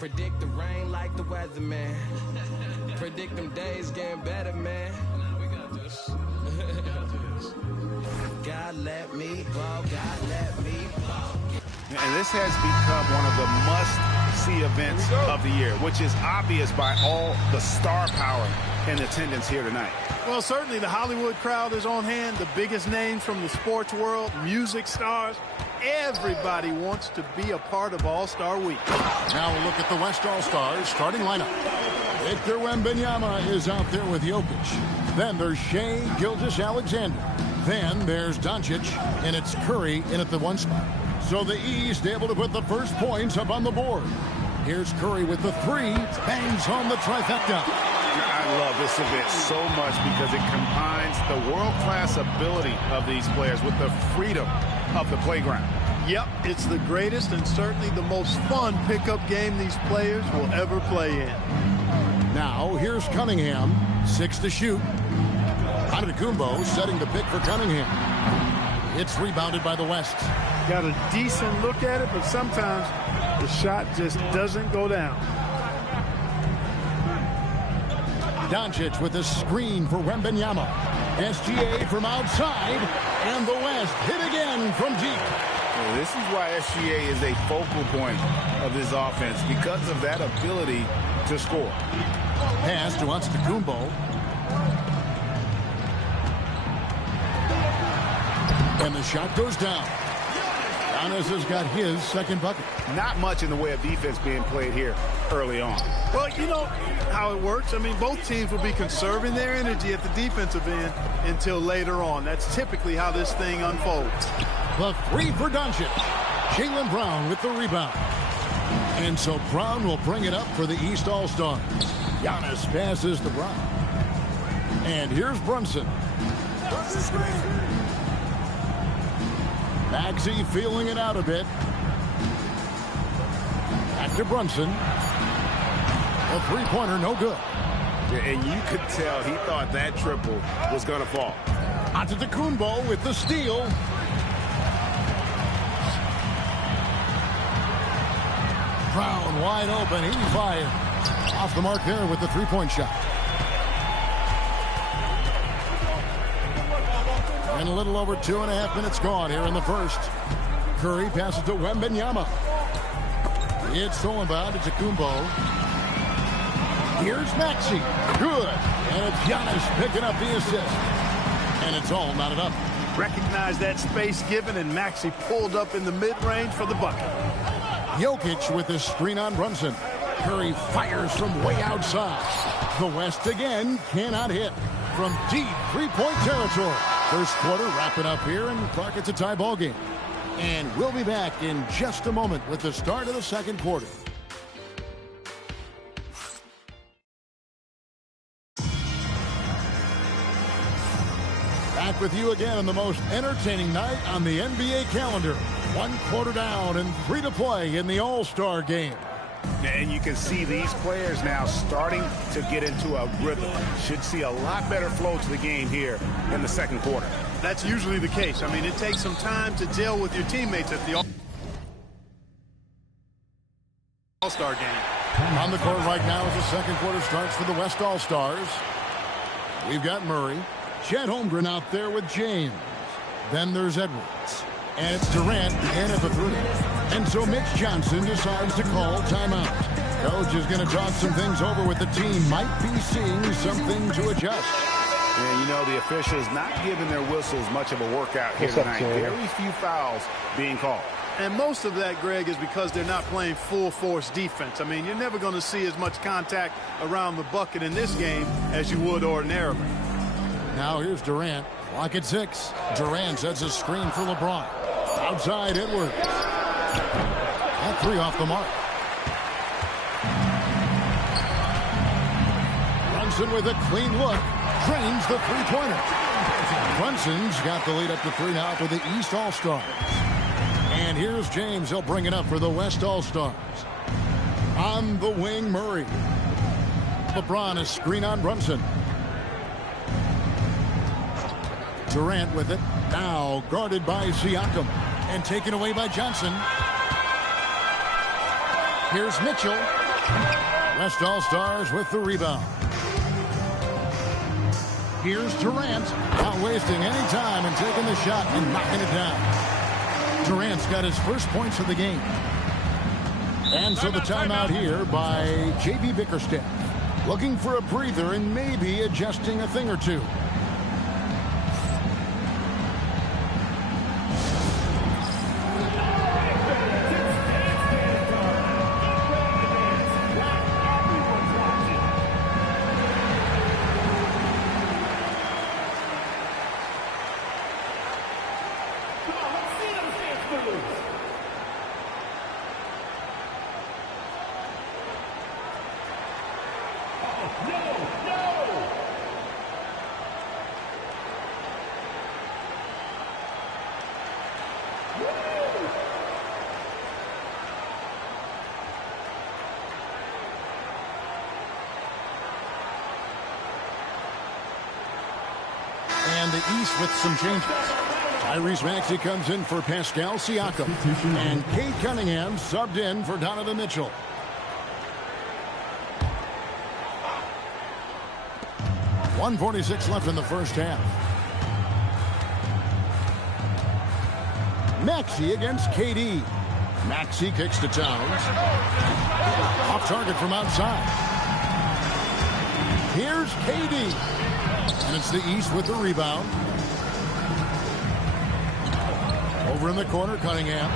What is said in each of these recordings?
Predict the rain like the weatherman. Predict them days getting better, man. We got this. God let me ball, God let me ball. And this has become one of the must-see events of the year, which is obvious by all the star power in attendance here tonight. Well, certainly the Hollywood crowd is on hand, the biggest names from the sports world, music stars. Everybody wants to be a part of All-Star Week. Now we'll look at the West All-Stars starting lineup. Victor Wembanyama is out there with Jokic. Then there's Shai Gilgeous-Alexander. Then there's Doncic, and it's Curry in at the 1 spot. So the East able to put the first points up on the board. Here's Curry with the 3, bangs home the trifecta. I love this event so much because it combines the world-class ability of these players with the freedom of the playground. Yep, it's the greatest and certainly the most fun pickup game these players will ever play in. Now here's Cunningham, 6 to shoot. Antetokounmpo setting the pick for Cunningham. It's rebounded by the West. Got a decent look at it, but sometimes the shot just doesn't go down. Doncic with a screen for Wembanyama. SGA from outside, and the West hit again from deep. Well, this is why SGA is a focal point of this offense, because of that ability to score. Pass to Antetokounmpo. And the shot goes down. Giannis has got his second bucket. Not much in the way of defense being played here early on. Well, you know how it works. I mean, both teams will be conserving their energy at the defensive end until later on. That's typically how this thing unfolds. The 3 for Doncic. Jaylen Brown with the rebound. And so Brown will bring it up for the East All-Stars. Giannis passes to Brown. And here's Brunson. Maxey feeling it out a bit. Back to Brunson. A three-pointer, no good. And you could tell he thought that triple was going to fall. Antetokounmpo with the steal. Brown wide open. He fired. Off the mark there with the three-point shot. And a little over 2.5 minutes gone here in the first. Curry passes to Wembanyama. It's stolen by Antetokounmpo. Here's Maxey. Good. And it's Giannis picking up the assist. And it's all knotted up. Recognize that space given, and Maxey pulled up in the mid-range for the bucket. Jokic with the screen on Brunson. Curry fires from way outside. The West again cannot hit from deep three-point territory. First quarter wrapping up here, and Clark, it's a tie ball game. And we'll be back in just a moment with the start of the second quarter. Back with you again on the most entertaining night on the NBA calendar. 1 quarter down and 3 to play in the All-Star game. And you can see these players now starting to get into a rhythm. Should see a lot better flow to the game here in the second quarter. That's usually the case. I mean, it takes some time to gel with your teammates at the All-Star game. On the court right now as the second quarter starts for the West All-Stars. We've got Murray. Chet Holmgren out there with James. Then there's Edwards. And it's Durant in at the 3. And so Mitch Johnson decides to call timeout. Coach is going to talk some things over with the team. Might be seeing something to adjust. And, you know, the officials not giving their whistles much of a workout here tonight. Very few fouls being called. And most of that, Greg, is because they're not playing full-force defense. I mean, you're never going to see as much contact around the bucket in this game as you would ordinarily. Now here's Durant. Clock at 6. Durant sets a screen for LeBron. Outside Edwards. That 3 off the mark. Brunson with a clean look. Drains the three-pointer. Brunson's got the lead up to 3 now for the East All-Stars. And here's James. He'll bring it up for the West All-Stars. On the wing, Murray. LeBron a screen on Brunson. Durant with it. Now guarded by Siakam. And taken away by Johnson. Here's Mitchell. West All-Stars with the rebound. Here's Durant, not wasting any time and taking the shot and knocking it down. Durant's got his first points of the game. And so the timeout here by J.B. Bickerstaff. Looking for a breather and maybe adjusting a thing or two. And the East with some changes. Tyrese Maxey comes in for Pascal Siakam. And Cade Cunningham subbed in for Donovan Mitchell. .146 left in the first half. Maxey against KD. Maxey kicks to Towns. Off target from outside. Here's KD. And it's the East with the rebound. Over in the corner, Cunningham.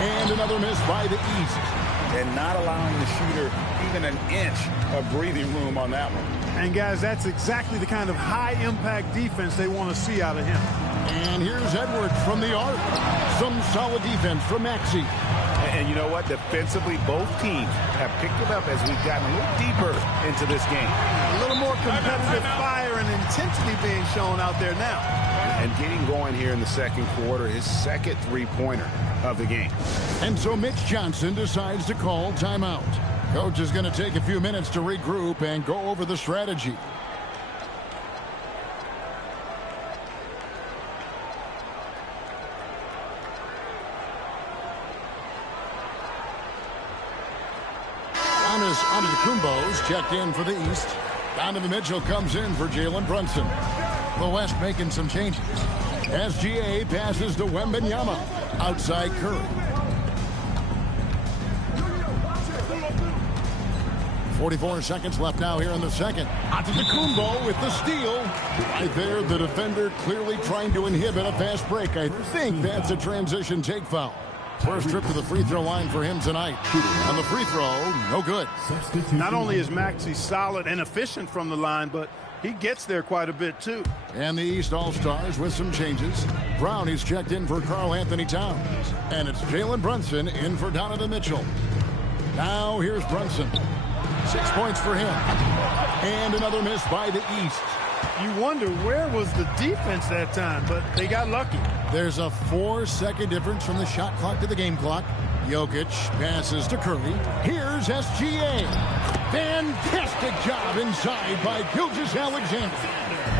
And another miss by the East. And not allowing the shooter even an inch of breathing room on that one. And, guys, that's exactly the kind of high-impact defense they want to see out of him. And here's Edwards from the arc. Some solid defense from Maxey. And you know what? Defensively, both teams have picked it up as we've gotten a little deeper into this game. A little more competitive fire and intensity being shown out there now. And getting going here in the second quarter, his second three-pointer of the game. And so Mitch Johnson decides to call timeout. Coach is going to take a few minutes to regroup and go over the strategy. Giannis Antetokounmpo's checked in for the East. Donovan Mitchell comes in for Jalen Brunson. The West making some changes. SGA passes to Wembanyama. Outside Curry. 44 seconds left now here in the second. Antetokounmpo with the steal. Right there, the defender clearly trying to inhibit a fast break. I think that's a transition take foul. First trip to the free throw line for him tonight. And the free throw, no good. Not only is Maxey solid and efficient from the line, but he gets there quite a bit, too. And the East All-Stars with some changes. Brown is checked in for Karl Anthony Towns. And it's Jalen Brunson in for Donovan Mitchell. Now here's Brunson. 6 points for him. And another miss by the East. You wonder where was the defense that time, but they got lucky. There's a 4-second difference from the shot clock to the game clock. Jokic passes to Curry. Here's SGA. Fantastic job inside by Gilgeous-Alexander.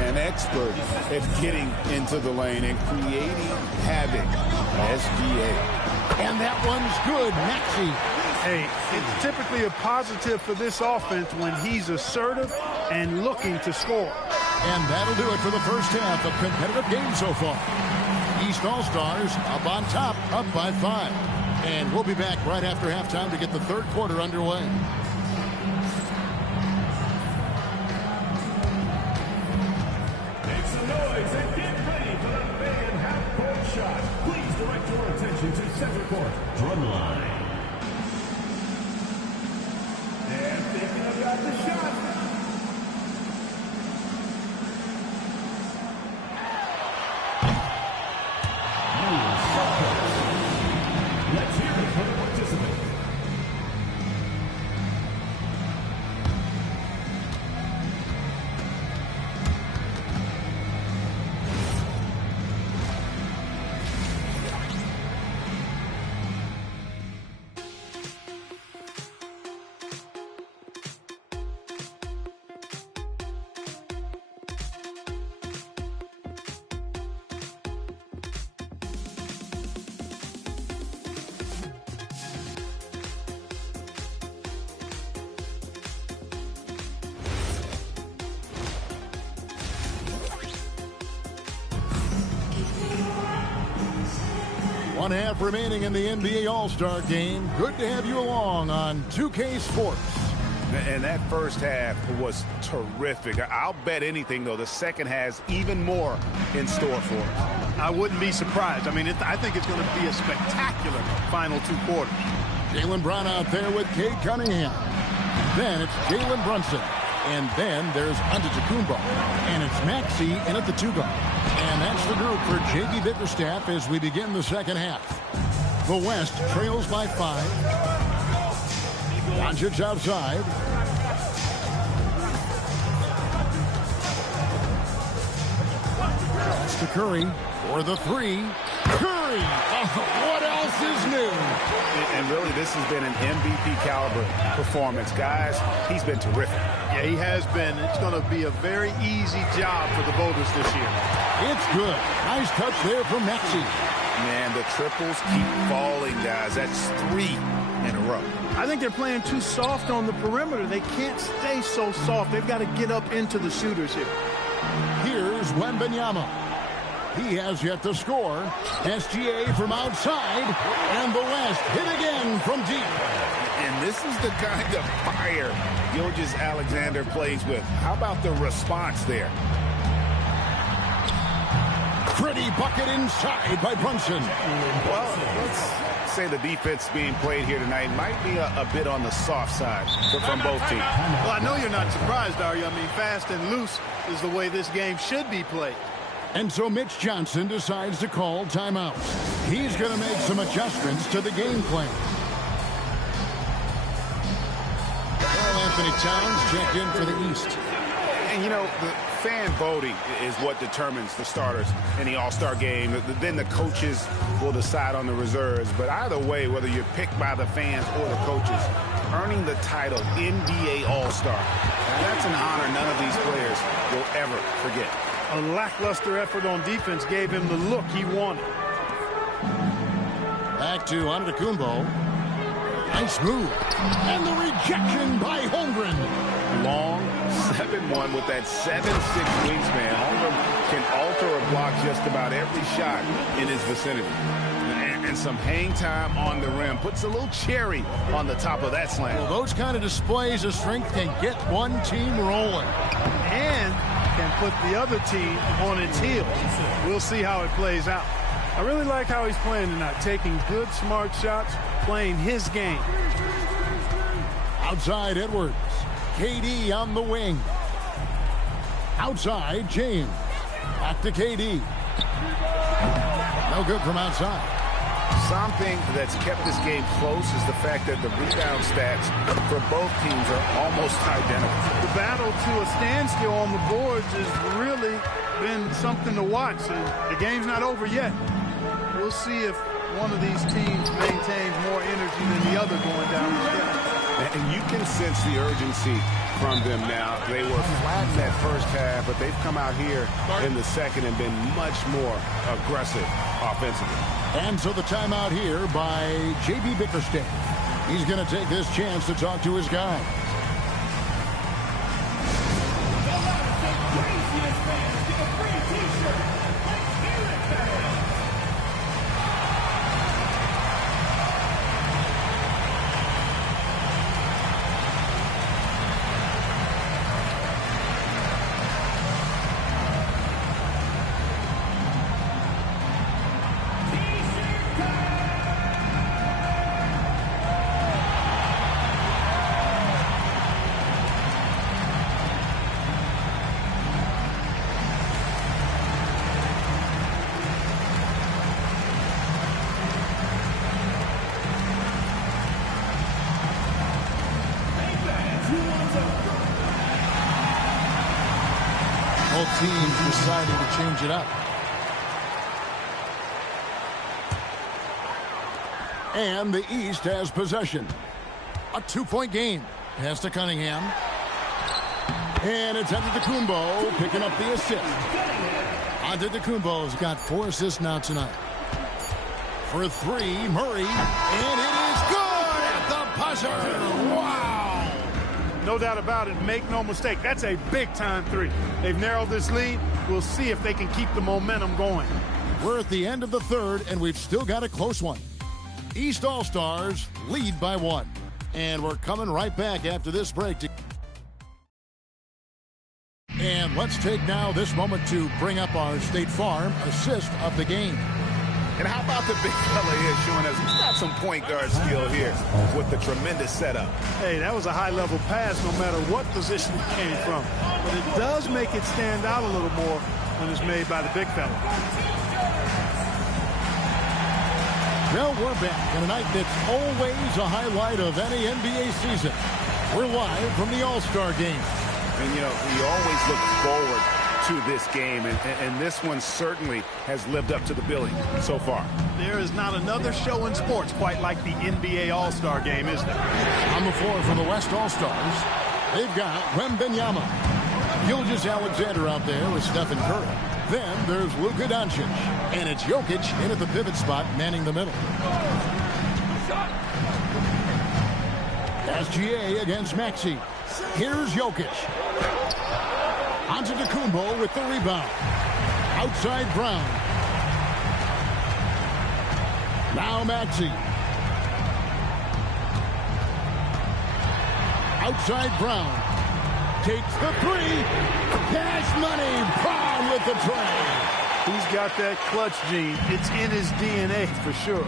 An expert at getting into the lane and creating havoc. SGA. And that one's good. Maxey. Hey, it's typically a positive for this offense when he's assertive and looking to score. And that'll do it for the first half of competitive game so far. East All-Stars up on top, up by 5. And we'll be back right after halftime to get the third quarter underway. Make some noise and get ready for the big and half-court shot. Please direct your attention to center court. Drumline. They're thinking about the shot. Let's hear it for the participant. 1 half remaining in the NBA All-Star Game. Good to have you along on 2K Sports. And that first half was terrific. I'll bet anything, though, the second has even more in store for us. I wouldn't be surprised. I mean, I think it's going to be a spectacular final 2 quarters. Jaylen Brown out there with Cade Cunningham. Then it's Jalen Brunson. And then there's Antetokounmpo. And it's Maxey in at the 2 guard. And that's the group for J.B. Bickerstaff as we begin the second half. The West trails by 5. Doncic outside. That's to Curry for the 3. Curry! What else is new? And really, this has been an MVP caliber performance. Guys, he's been terrific. Yeah, he has been. It's going to be a very easy job for the voters this year. It's good. Nice touch there from Maxey. Man, the triples keep falling, guys. That's 3 in a row. I think they're playing too soft on the perimeter. They can't stay so soft. They've got to get up into the shooters here. Here's Wembanyama. He has yet to score. SGA from outside. And the West hit again from deep. And this is the kind of fire Gilgeous-Alexander plays with. How about the response there? Pretty bucket inside by Brunson. Well, let's say the defense being played here tonight might be a bit on the soft side from both teams. Well, I know you're not surprised, are you? I mean, fast and loose is the way this game should be played. And so Mitch Johnson decides to call timeout. He's going to make some adjustments to the game plan. Karl-Anthony Towns checked in for the East. And, you know, the fan voting is what determines the starters in the All-Star game. Then the coaches will decide on the reserves. But either way, whether you're picked by the fans or the coaches, earning the title NBA All-Star, that's an honor none of these players will ever forget. A lackluster effort on defense gave him the look he wanted. Back to Antetokounmpo. Nice move. And the rejection by Holmgren. Long 7-1 with that 7'6" wingspan. Holmgren can alter or block just about every shot in his vicinity. And some hang time on the rim. Puts a little cherry on the top of that slam. Well, those kind of displays of strength can get one team rolling. And can put the other team on its heels. We'll see how it plays out. I really like how he's playing tonight, taking good, smart shots, playing his game. Outside Edwards. KD on the wing. Outside James. Back to KD. No good from outside. Something that's kept this game close is the fact that the rebound stats for both teams are almost identical. The battle to a standstill on the boards has really been something to watch. And the game's not over yet. We'll see if one of these teams maintains more energy than the other going down the stretch. And you can sense the urgency from them now. They were flat in that first half, but they've come out here in the second and been much more aggressive offensively. And so the timeout here by J.B. Bickerstaff. He's going to take this chance to talk to his guy. Both teams deciding to change it up. And the East has possession. A 2-point game. Pass to Cunningham. And it's Antetokounmpo picking up the assist. Antetokounmpo's got 4 assists now tonight. For 3, Murray. And it is good at the buzzer. Wow. No doubt about it. Make no mistake. That's a big-time 3. They've narrowed this lead. We'll see if they can keep the momentum going. We're at the end of the third, and we've still got a close one. East All-Stars lead by 1. And we're coming right back after this break. And let's take now this moment to bring up our State Farm assist of the game. And how about the big fella here showing us he's got some point guard skill here with the tremendous setup. Hey, that was a high-level pass no matter what position it came from. But it does make it stand out a little more when it's made by the big fella. Well, we're back in a night that's always a highlight of any NBA season. We're live from the All-Star Game. And, you know, we always look forward to this game, and this one certainly has lived up to the billing so far. There is not another show in sports quite like the NBA All-Star Game, is there? On the floor for the West All-Stars, they've got Wembanyama, Gilgeous-Alexander out there with Stephen Curry. Then there's Luka Doncic, and it's Jokic in at the pivot spot, manning the middle. SGA against Maxey. Here's Jokic. Antetokounmpo with the rebound. Outside Brown. Now Maxey. Outside Brown. Takes the three. Cash money. Brown with the tray. He's got that clutch gene. It's in his DNA for sure.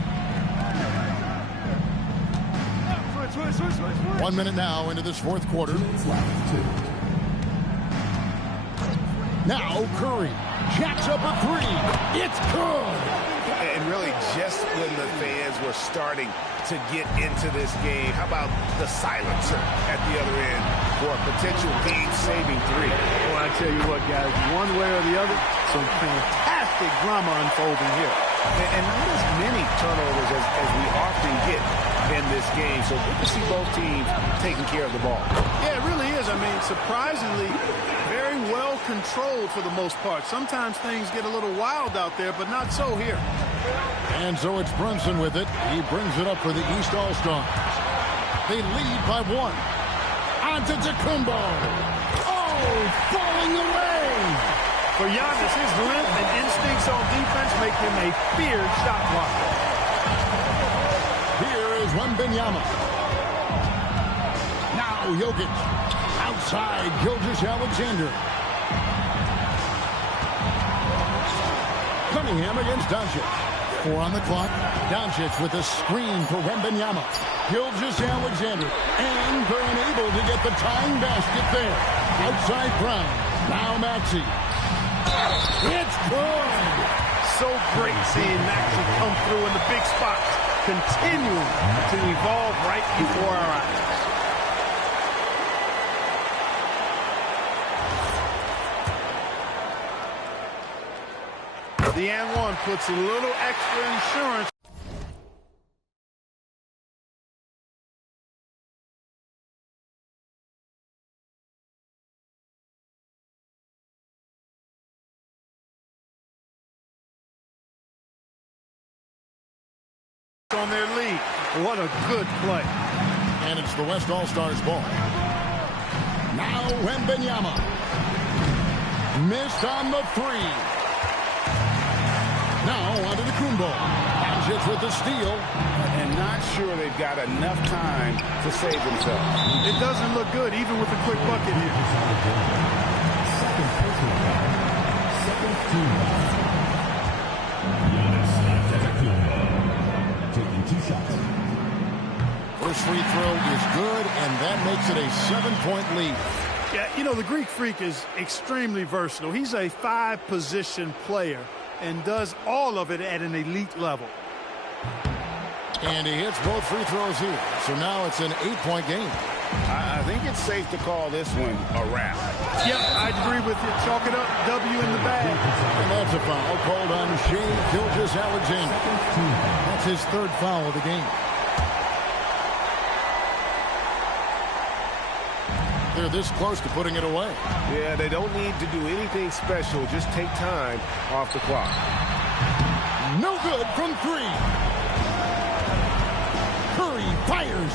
1 minute now into this fourth quarter. Now Curry jacks up a three. It's good. And really just when the fans were starting to get into this game, how about the silencer at the other end for a potential game-saving three? Well, I tell you what, guys, one way or the other, some fantastic drama unfolding here. And not as many turnovers as we often get in this game. So good to see both teams taking care of the ball. Yeah, it really is. I mean, surprisingly, very well controlled for the most part. Sometimes things get a little wild out there, but not so here. And so it's Brunson with it. He brings it up for the East All-Stars. They lead by 1. Antetokounmpo. Oh, falling away. For Giannis, his length and instincts on defense make him a feared shot blocker. Here is Wembanyama. Now Jokic. Outside Gilgeous-Alexander. Cunningham against Doncic. 4 on the clock. Doncic with a screen for Wembanyama. Gilgeous-Alexander. And they're unable to get the tying basket there. Outside Brown. Now Maxey. It's good. So great seeing Maxey come through in the big spots, continuing to evolve right before our eyes. The and one puts a little extra insurance. On their lead. What a good play. And it's the West All-Stars ball. Now Wembanyama. Missed on the three. Now Antetokounmpo. Doncic with the steal. And not sure they've got enough time to save themselves. It doesn't look good, even with a quick bucket here. Second team. Giannis Antetokounmpo taking 2 shots. First free throw is good, and that makes it a 7-point lead. Yeah, you know, the Greek Freak is extremely versatile. He's a 5-position player and does all of it at an elite level. And he hits both free throws here. So now it's an 8-point game. I think it's safe to call this one a wrap. Yep, I agree with you. Chalk it up, W in the bag. And that's a foul called on Shai Gilgeous-Alexander. That's his 3rd foul of the game. They're this close to putting it away. Yeah, they don't need to do anything special. Just take time off the clock. No good from 3. Curry fires.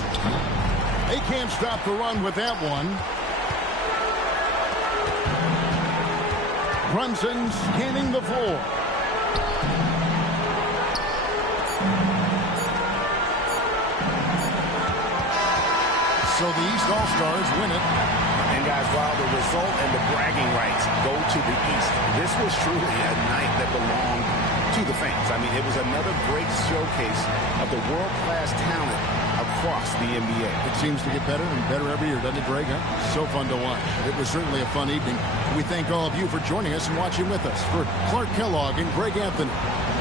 They can't stop the run with that one. Brunson scanning the floor. So the East All-Stars win it. And guys, while the result and the bragging rights go to the East, this was truly a night that belonged to the fans. I mean, it was another great showcase of the world-class talent across the NBA. It seems to get better and better every year, doesn't it, Greg? Huh? So fun to watch. It was certainly a fun evening. We thank all of you for joining us and watching with us. For Clark Kellogg and Greg Anthony,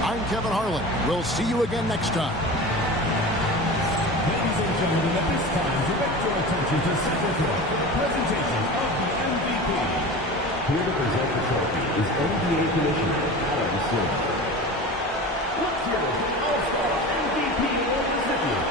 I'm Kevin Harlan. We'll see you again next time. Ladies and gentlemen, at this time, direct your attention to center court for the presentation of the MVP. Here to present the trophy is NBA Commissioner Adam Silver. Let's hear it for the All-Star MVP award recipient.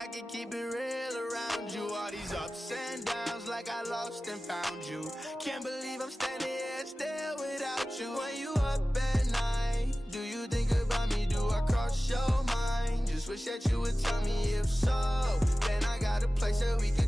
I can keep it real around you. All these ups and downs like I lost and found you. Can't believe I'm standing here still without you. When you up at night, do you think about me? Do I cross your mind? Just wish that you would tell me if so. Then I got a place that we can